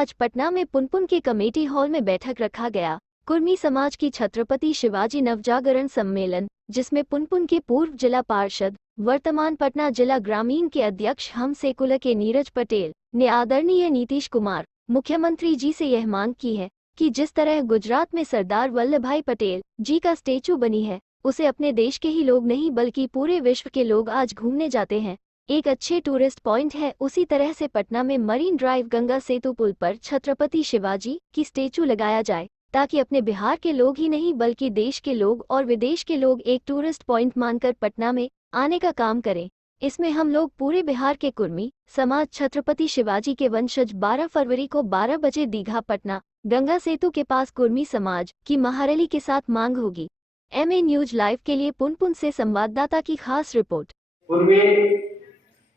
आज पटना में पुनपुन के कमेटी हॉल में बैठक रखा गया। कुर्मी समाज की छत्रपति शिवाजी नवजागरण सम्मेलन, जिसमें पुनपुन के पूर्व जिला पार्षद, वर्तमान पटना जिला ग्रामीण के अध्यक्ष हम सेकुलर के नीरज पटेल ने आदरणीय नीतीश कुमार मुख्यमंत्री जी से यह मांग की है कि जिस तरह गुजरात में सरदार वल्लभभाई पटेल जी का स्टेचू बनी है, उसे अपने देश के ही लोग नहीं बल्कि पूरे विश्व के लोग आज घूमने जाते हैं। एक अच्छे टूरिस्ट पॉइंट है। उसी तरह से पटना में मरीन ड्राइव गंगा सेतु पुल पर छत्रपति शिवाजी की स्टेचू लगाया जाए, ताकि अपने बिहार के लोग ही नहीं बल्कि देश के लोग और विदेश के लोग एक टूरिस्ट पॉइंट मानकर पटना में आने का काम करें। इसमें हम लोग पूरे बिहार के कुर्मी समाज छत्रपति शिवाजी के वंशज 12 फरवरी को 12 बजे दीघा पटना गंगा सेतु के पास कुर्मी समाज की महारैली के साथ मांग होगी। MA न्यूज लाइव के लिए पुनपुन से संवाददाता की खास रिपोर्ट। कुर्मी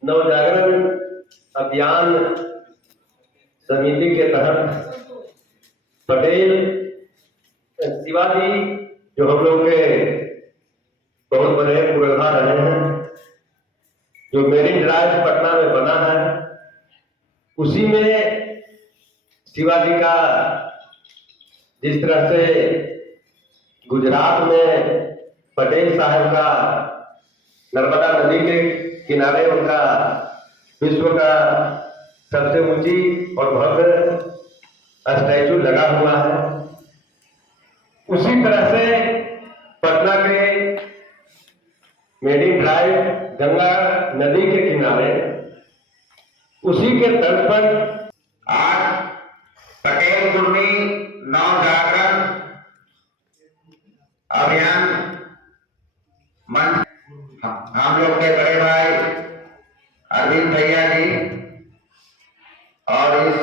नवजागरण अभियान समिति के तहत पटेल शिवाजी जो हम लोग के बहुत बड़े पुरोधा रहे हैं, जो मेरिन ड्राइव पटना में बना है, उसी में शिवाजी का जिस तरह से गुजरात में पटेल साहब का नर्मदा नदी के किनारे उनका विश्व का सबसे ऊंची और भव्य स्टैचू लगा हुआ है, उसी तरह से पटना के मेरिन ड्राइव गंगा नदी के किनारे उसी के तट पर आज पटेल कुर्मी नवजागरण अभियान मंच हम लोग के बड़े भाई अरविंद भैया जी और इस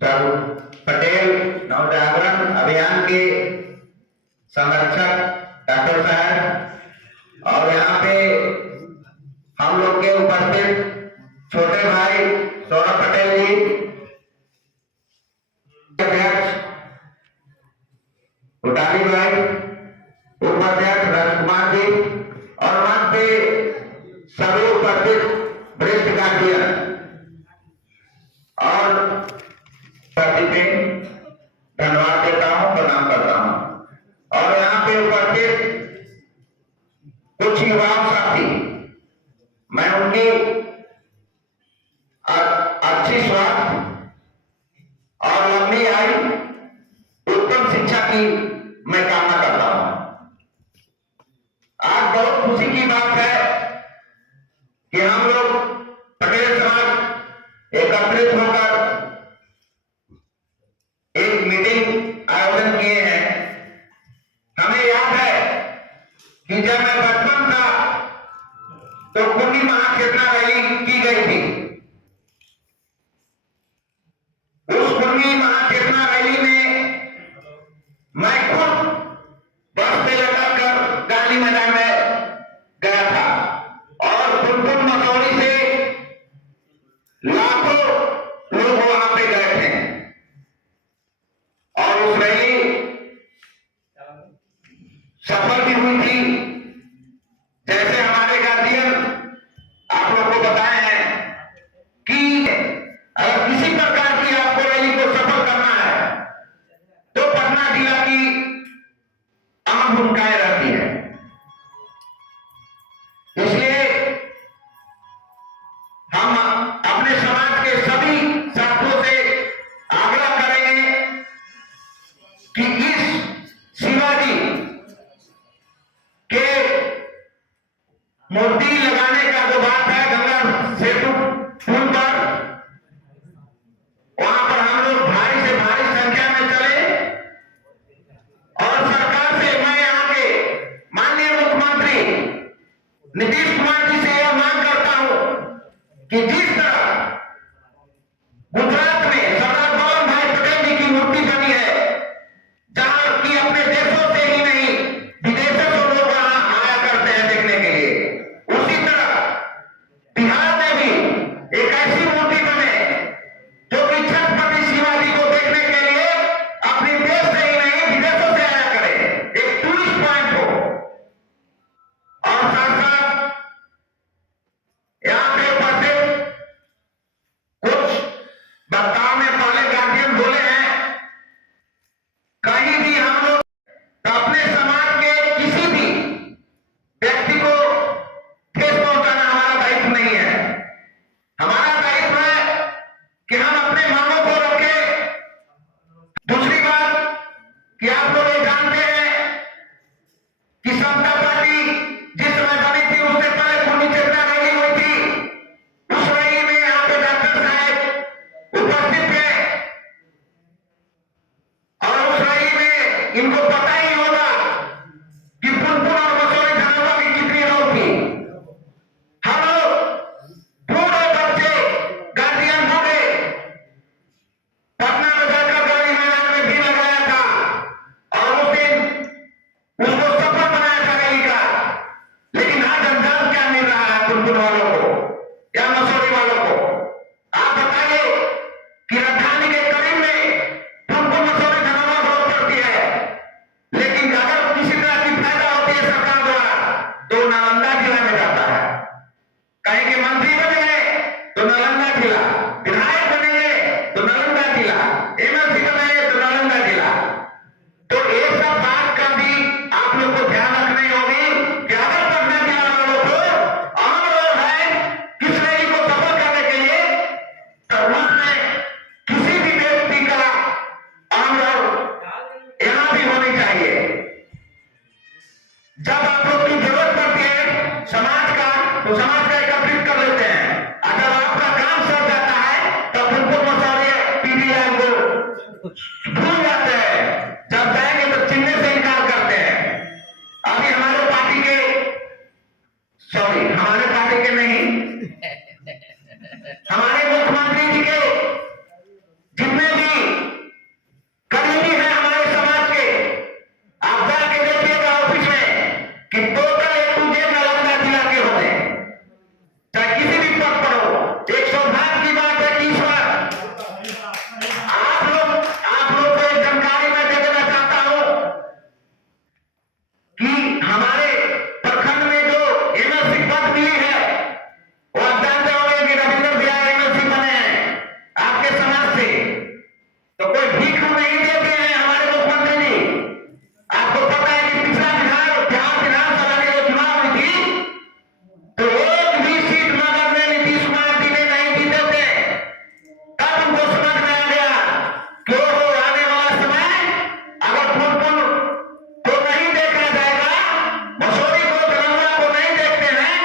पटेल नवजागरण अभियान के संरक्षक डॉक्टर साहब और यहाँ पे हम लोग के उपस्थित छोटे भाई सौरभ पटेल जी, अध्यक्ष भूटानी भाई, उपाध्यक्ष राजकुमार जी और मंच पे सभी उपस्थित वरिष्ठ गार्जियन और सभी पे धन्यवाद देता हूँ, प्रणाम करता हूँ। और यहाँ पे उपस्थित कुछ युवा साथी, मैं उनकी अच्छी स्वास्थ्य और लंबी आयु, उत्तम शिक्षा की मैं कामना करता हूं। आज बहुत खुशी की बात है कि हम लोग पटेल समाज एकत्रित होकर एक मीटिंग आयोजन किए हैं। हमें याद है कि जब मैं बचपन था तो कुर्मी महाचेतना रैली की गई थी। उस कुर्मी महाचेतना रैली में मैं खुद बस से लगाकर गांधी मैदान में गया था और पुनपुन मसौरी से लाखों लोग वहां पे गए थे और उस रैली सफल भी हुई थी। जैसे हमारे गार्जियन आप लोग को बताए हैं कि अगर किसी प्रकार की आपको रैली को सफल करना है तो पटना जिला की अहम भूमिकाएं रहती है। इसलिए हम अपने समाज के सभी साथियों से आग्रह करेंगे कि इस शिवाजी के मूर्ति लगाने का जो बात है गंगा सेतु पुल पर, वहां पर हम लोग भारी से भारी संख्या में चले और सरकार से मैं यहाँ के माननीय मुख्यमंत्री नीतीश कुमार जी से यह मांग करता हूं कि जिस तरह गुजरात में सरदार वल्लभभाई पटेल जी की मूर्ति बनी है, जहां की अपने देशों से ही नहीं विदेशों से लोग वहां आया करते हैं देखने के लिए, उसी तरह बिहार में भी एक ऐसी मूर्ति बने जो कि छत्रपति शिवाजी को देखने के लिए अपने देश से ही नहीं विदेशों से आया करे, एक टूरिस्ट पॉइंट हो। और साथ साथ यहाँ पे उपस्थित कहीं मंत्री बनेंगे तो नालंदा जिला, विधायक बनेंगे तो नालंदा जिला, एमएलसी बनेंगे तो नालंदा जिला। तो ये सब बात का भी आप लोग को ध्यान रखनी होगी कि अगर पटना जिला वालों को आम लोग है किस रैली को सफल करने के लिए, तो उसमें किसी भी व्यक्ति का आम लोग यहां भी होनी चाहिए। जब आप लोग की जरूरत पड़ती है समाज का, तो समाज का एकत्रित कर लेते हैं। अगर आपका काम सर जाता है तो फुलपुर मसौरे पीडीआर को भूल जाते हैं, जब जाएंगे तो चिन्ह से इनकार करते हैं। अभी हमारे पार्टी के नहीं, हमारे मुख्यमंत्री जी के जितने भी करीबी हैं हमारे समाज के, आप जाके देखिएगा ऑफिस में कि total A to Z Nalanda जिला के होंगे, चाहे किसी भी पद पर हो। एक सौभाग्य की बात है कि इस बार आप लोग को एक जानकारी मैं दे देना चाहता हूं कि हमारे प्रखंड में जो एमएलसी पद मिली है, वो आप जानते होंगे कि रविंद्र भैया एमएलसी बने हैं आपके समाज से। तो कोई भीख नहीं देते हैं हमारे मुख्यमंत्री जी। आपको पता है कि पिछला बिहार विधानसभा की जो चुनाव हुई थी, तो एक भी सीट नगर में नीतीश कुमार जी ने नहीं जीते थे। तब उनको समझ में आ गया कि वो आने वाला समय अगर फुलपुर को नहीं देखा जाएगा, मसौरी को, दरभंगा को नहीं देखते हैं,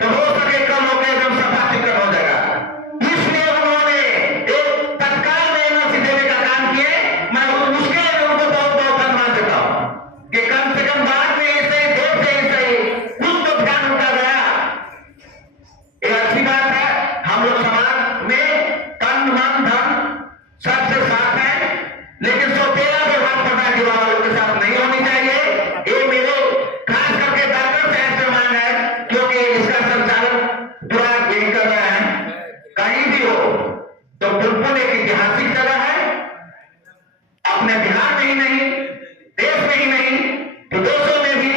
तो हो सके कल होकर एकदम सपा टिकट हो जाएगा। इसलिए उन्होंने एक तत्काल में एमएलसी देने का काम किए। मैं उसके लिए उनको बहुत बहुत धन्यवाद देता हूं कि कम से कम बाद में ऐसे देश से ऐसे कुछ तो ध्यान उठा गया। ये अच्छी बात है। हम लोग समाज में तन मन धन सबसे साथ है, लेकिन सौतेला व्यवहार पटना जिला वालों के साथ नहीं होनी चाहिए। ये मेरे खास करके डॉक्टर साहब से मांग है, क्योंकि इसका संचालन पूरा यही कर रहे हैं। कहीं भी हो तो फुलपुर एक ऐतिहासिक जगह है, अपने बिहार में ही नहीं, देश में ही नहीं, विदेशों में भी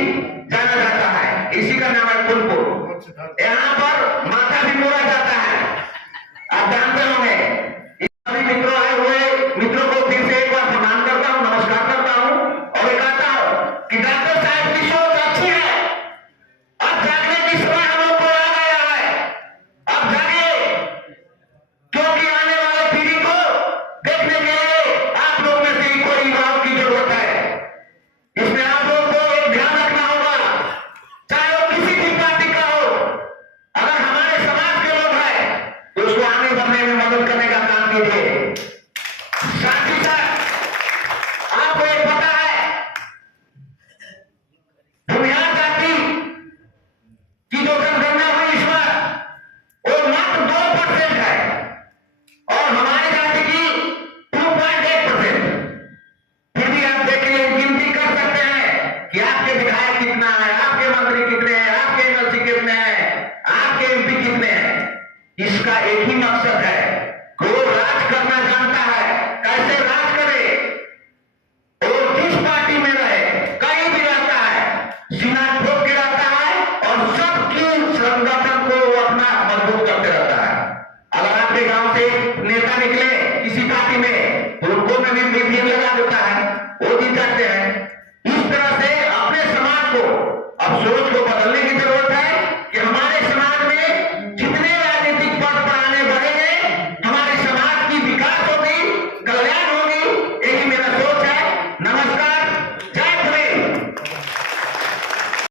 जाना जाता है। इसी का नाम है फुलपुर। यहाँ पर माथा भी मोड़ा जाता है, आप जानते होंगे। सभी मित्रों आए हुए मित्रों को फिर से एक बार प्रणाम करता हूँ, नमस्कार करता हूँ और ये कहता हूँ कि डॉक्टर साहब की सोच अच्छी है। अब जागने की समय हम लोग को आ गया है। अब जागिए, क्योंकि आने वाले पीढ़ी को देखने के लिए आप लोग में से कोई युवाओं की जरूरत है। इसमें आप लोग को एक ध्यान रखना होगा, चाहे वो किसी भी पार्टी का हो। अगर हमारे समाज के लोग हैं तो उसको आगे बढ़ने में मदद करने का काम कीजिए। साथ ही साथ आपको एक पता है, भूमिहार जाति की जो जनगणना हुई इस बार, वो मात्र 2% है और हमारी जाति की 2.8%। फिर भी आप देखिए, गिनती कर सकते हैं कि आपके विधायक कितना है, आपके मंत्री कितने हैं, आपके एमएलसी कितने हैं, आपके एमपी कितने हैं। इसका एक ही मकसद है कि वो राज करना जानता है, कैसे राज करे, और जिस पार्टी में रहे, कहीं भी रहता है, सीना ठोक के रहता है और सबकी संगठन को वो अपना मजबूत करते रहता है। अगर आपके गांव से नेता निकले किसी पार्टी में, तो उनको में भी ईवीएम लगा देता है, वो जीत जाते हैं। इस तरह से अपने समाज को अब सोच को बदलने की जरूरत है